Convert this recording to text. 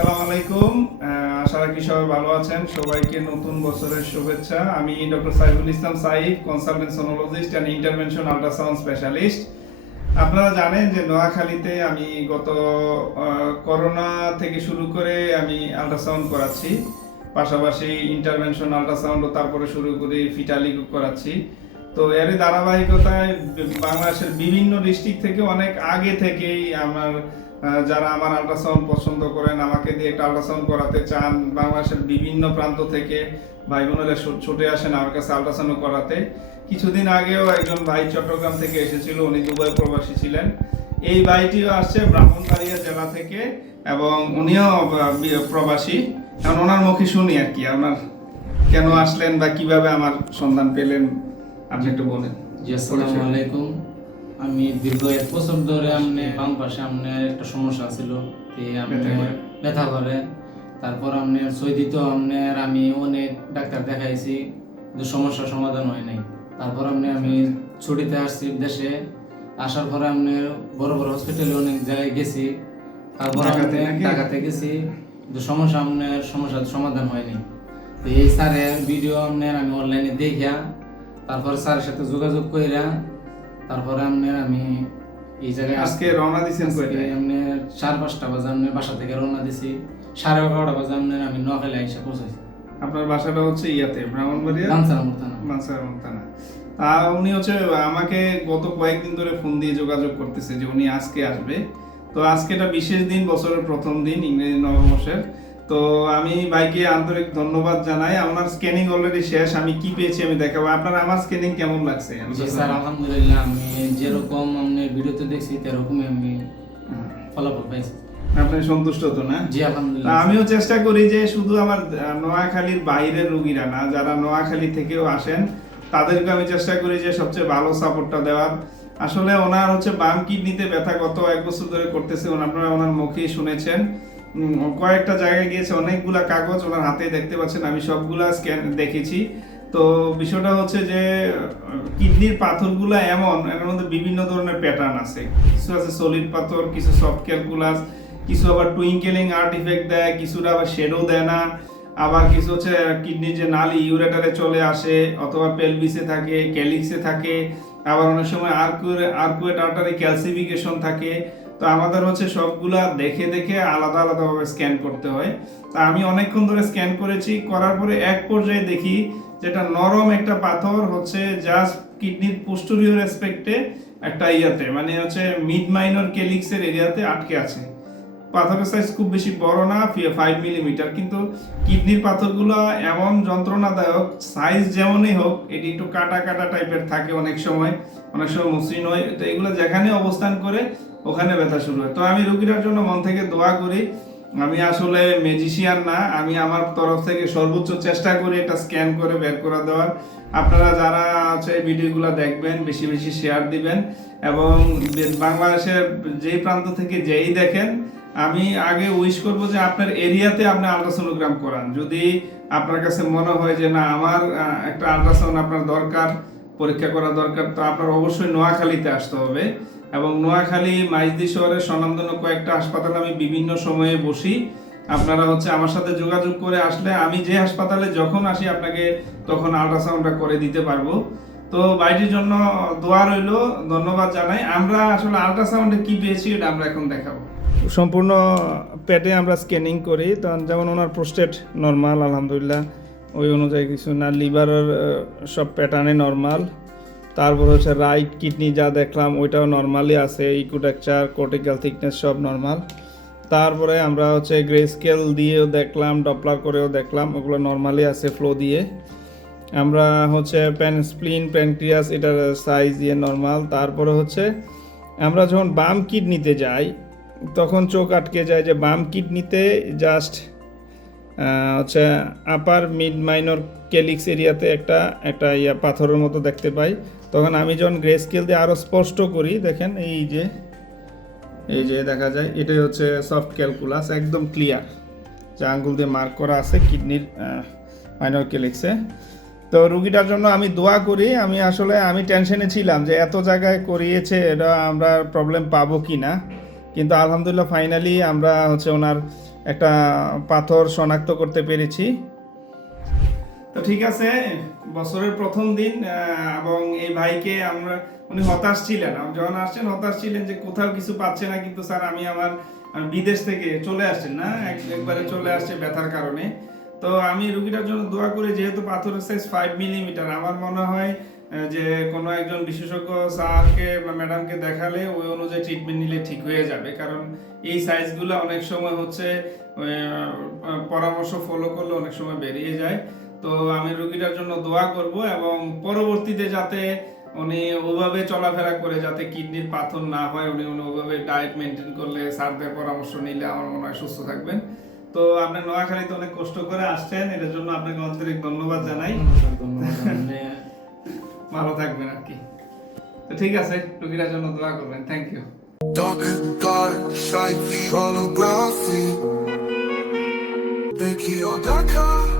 আসসালামু আলাইকুম। আশা রাখি সবাই ভালো আছেন। সবাইকে নতুন বছরের শুভেচ্ছা। আমি doctor Saiful Islam Saif, consultant sonologist and intervention ultrasound specialist. আপনারা জানেন যে নোয়াখালীতে আমি গত করোনা থেকে শুরু করে আমি আল্ট্রাসাউন্ড করাচ্ছি, পাশাপাশি ইন্টারভেনশন আল্ট্রাসাউন্ড তারপরে শুরু করে ফিটালি করাচ্ছি। তো এর ধারাবাহিকতায় বাংলাদেশের বিভিন্ন ডিস্ট্রিক্ট থেকে অনেক আগে থেকেই আমার যারা আমার আল্ট্রাসাউন্ড পছন্দ করেন, আমাকে দিয়ে একটা আল্ট্রাসাউন্ড করাতে চান, বাংলাদেশের বিভিন্ন প্রান্ত থেকে ভাই বোনেরা ছুটে আসেন আমার কাছে আল্ট্রাসাউন্ড করাতে। কিছুদিন আগেও একজন ভাই চট্টগ্রাম থেকে এসেছিল, উনি দুবাই প্রবাসী ছিলেন। এই ভাইটিও আসছে ব্রাহ্মণবাড়িয়া জেলা থেকে এবং উনিও প্রবাসী। এখন ওনার মুখে শুনি আর কি, আপনার কেন আসলেন বা কিভাবে আমার সন্ধান পেলেন আপনি একটু বলেন। জি, আসসালামু আলাইকুম। আমি দীর্ঘ 1 বছর ধরে বাম পাশে একটা সমস্যা ছিল, ব্যথা করে। তারপর সৌদিতে আমি অনেক ডাক্তার দেখাইছি, কিন্তু সমস্যার সমাধান হয় নাই। তারপর আমি ছুটিতে আসছি দেশে। আসার পরে বড় বড় হসপিটালে অনেক জায়গায় গেছি। তারপর ঢাকাতে গেছি, কিন্তু সমস্যার সমাধান হয়নি। তো এই স্যারের ভিডিও আমি অনলাইনে দেখিয়া, তারপর স্যারের সাথে যোগাযোগ কইরা, তারপরে আমি এই জায়গায় আজকে রওনা দিয়েছেন কয়টায়? 5:30 বাজে বাসা থেকে রওনা দিছি। 11:30 বাজে আমি নোয়াখালী আইসা পৌঁছাইছি। আপনার বাসাটা হচ্ছে ইয়াতে ব্রাহ্মণবাড়িয়া মানসারাম থানা। উনি হচ্ছে আমাকে গত কয়েকদিন ধরে ফোন দিয়ে যোগাযোগ করতেছে যে উনি আজকে আসবে। তো আজকে একটা বিশেষ দিন, বছরের প্রথম দিন, ইংরেজি নববর্ষের। তো আমি ভাইকে আন্তরিক ধন্যবাদ জানাই। আমার স্ক্যানিং অলরেডি শেষ, আমি কি পেয়েছি আমি দেখাবো। আপনার আমার স্ক্যানিং কেমন লাগছে? স্যার আলহামদুলিল্লাহ, আমি যেরকম ভিডিওতে দেখছি তেরকমই আমি ফলাফল পাইছি। আপনি সন্তুষ্ট তো না? জি আলহামদুলিল্লাহ। আমিও চেষ্টা করি যে শুধু আমার নোয়াখালীর বাইরের রোগীরা না, যারা নোয়াখালী থেকেও আসেন তাদেরকে আমি চেষ্টা করি যে সবচেয়ে ভালো সাপোর্টটা দেওয়ার। আসলে ওনার হচ্ছে বাম কিডনিতে ব্যথা গত 1 বছর ধরে করতেছে। আপনারা ওনার মুখেই শুনেছেন, কয়েকটা জায়গায় গিয়েছে, অনেকগুলা কাগজ ওনার হাতে দেখতে পাচ্ছেন, আমি সবগুলা স্ক্যান দেখেছি। তো বিষয়টা হচ্ছে যে কিডনির পাথরগুলা এমন, এর মধ্যে বিভিন্ন ধরনের প্যাটার্ন আছে। কিছু আছে সলিড পাথর, কিছু সফট ক্যালকুলাস, কিছু আবার টুইঙ্কেলিং আর্টিফেক্ট দেয়, কিছুটা আবার শেডো দেয় না, আবার কিছু হচ্ছে কিডনির যে নালি ইউরেটারে চলে আসে, অথবা পেলভিসে থাকে, ক্যালিক্সে থাকে, আবার অনেক সময় আর্কুয়েট আর্টারি ক্যালসিফিকেশন থাকে। তো আমাদের হচ্ছে সবগুলা দেখে দেখে আলাদা আলাদাভাবে স্ক্যান করতে হয়। তা আমি অনেকক্ষণ ধরে স্ক্যান করেছি, করার পরে এক পর্যায়ে দেখি যেটা নরম একটা পাথর হচ্ছে জাস্ট কিডনির পোস্টেরিয়র অ্যাসপেক্টে একটা ইয়াতে, মানে হচ্ছে মিড মাইনর ক্যালিক্সের এরিয়াতে আটকে আছে। পাথরের সাইজ খুব বেশি বড় না, 5 মিলিমিটার, কিন্তু কিডনির পাথরগুলো এমন যন্ত্রণাদায়ক, সাইজ যেমনই হোক এটি একটু কাটা কাটা টাইপের থাকে, অনেক সময় মসৃণ হয়। তো এগুলো যেখানে অবস্থান করে ওখানে ব্যথা শুরু হয়। তো আমি রোগীটার জন্য মন থেকে দোয়া করি। আমি আসলে ম্যাজিশিয়ান না, আমি আমার তরফ থেকে সর্বোচ্চ চেষ্টা করি এটা স্ক্যান করে বের করে দেওয়ার। আপনারা যারা হচ্ছে এই ভিডিওগুলো দেখবেন বেশি বেশি শেয়ার দিবেন, এবং বাংলাদেশের যেই প্রান্ত থেকে যেই দেখেন, আমি আগে উইশ করব যে আপনার এরিয়াতে আপনি আল্ট্রাসোনোগ্রাম করান। যদি আপনার কাছে মনে হয় যে না আমার একটা আল্ট্রাসাউন্ড আপনার দরকার, পরীক্ষা করা দরকার, তো আপনার অবশ্যই নোয়াখালীতে আসতে হবে। এবং নোয়াখালী মাইজদি শহরের স্বনামধন্য কয়েকটা হাসপাতালে আমি বিভিন্ন সময়ে বসি। আপনারা হচ্ছে আমার সাথে যোগাযোগ করে আসলে আমি যে হাসপাতালে যখন আসি আপনাকে তখন আল্ট্রাসাউন্ডটা করে দিতে পারবো। তো বাইরের জন্য দোয়া রইল, ধন্যবাদ জানাই। আমরা আসলে আল্ট্রাসাউন্ডে কি পেয়েছি এটা আমরা এখন দেখাবো। সম্পূর্ণ পেটে আমরা স্ক্যানিং করি, তখন যেমন ওনার প্রোস্টেট নর্মাল আলহামদুলিল্লাহ, ওই অনুযায়ী কিছু না, লিভারের সব প্যাটার্নে নর্মাল। তারপর হচ্ছে রাইট কিডনি যা দেখলাম ওইটাও নর্মালি আছে, ইকুটেকচার, কোর্টিক্যাল থিকনেস সব নর্মাল। তারপরে আমরা হচ্ছে গ্রে স্কেল দিয়েও দেখলাম, ডপলার করেও দেখলাম, ওগুলো নর্মালি আছে ফ্লো দিয়ে। আমরা হচ্ছে স্প্লিন, প্যানক্রিয়াস এটার সাইজ দিয়ে নর্মাল। তারপরে হচ্ছে আমরা যখন বাম কিডনিতে যাই তখন চোখ আটকে যায় যে বাম কিডনিতে জাস্ট হচ্ছে আপার মিড মাইনর ক্যালিক্স এরিয়াতে একটা পাথরের মতো দেখতে পাই। তখন আমি যখন গ্রে স্কেল দিয়ে আরও স্পষ্ট করি, দেখেন এই যে দেখা যায় এটাই হচ্ছে সফট ক্যালকুলাস, একদম ক্লিয়ার, যা আঙ্গুল দিয়ে মার্ক করা আছে কিডনির মাইনর ক্যালিক্সে। তো রুগীটার জন্য আমি দোয়া করি। আমি টেনশনে ছিলাম যে এত জায়গায় করিয়েছে, এটা আমরা প্রবলেম পাবো কি না, কিন্তু আলহামদুলিল্লাহ ফাইনালি আমরা হচ্ছে ওনার একটা পাথর শনাক্ত করতে পেরেছি। তো ঠিক আছে, বছরের প্রথম দিন এবং এই ভাইকে উনি হতাশ ছিলেন, যখন আসছেন হতাশ ছিলেন যে কোথাও কিছু পাচ্ছে না, কিন্তু স্যার আমি আমার বিদেশ থেকে চলে আসছেন না, একবারে চলে আসছে ব্যথার কারণে। তো আমি রুগীটার জন্য দোয়া করি, যেহেতু পাথরের সাইজ 5 মিলিমিটার, আমার মনে হয় যে কোনো একজন বিশেষজ্ঞ স্যারকে বা ম্যাডামকে দেখালে ওই অনুযায়ী ট্রিটমেন্ট নিলে ঠিক হয়ে যাবে, কারণ এই সাইজগুলো অনেক সময় হচ্ছে পরামর্শ ফলো করলে অনেক সময় বেরিয়ে যায়। তো আমি রোগীটার জন্য দোয়া করব এবং পরবর্তীতে যাতে উনি ওইভাবে চলাফেরা করে যাতে কিডনির পাথর না হয়, উনি ওইভাবে ডায়েট মেনটেন করলে স্যারদের পরামর্শ নিলে আমার মনে হয় সুস্থ থাকবেন। তো আপনি নোয়াখালীতে অনেক কষ্ট করে আসছেন, এর জন্য আপনাকে আন্তরিক ধন্যবাদ জানাই। ভালো থাকবেন আর কি। তো ঠিক আছে, রোগীটার জন্য দোয়া করবেন। Thank you. Dark and dark, slightly holographic. Thank you, Dakar.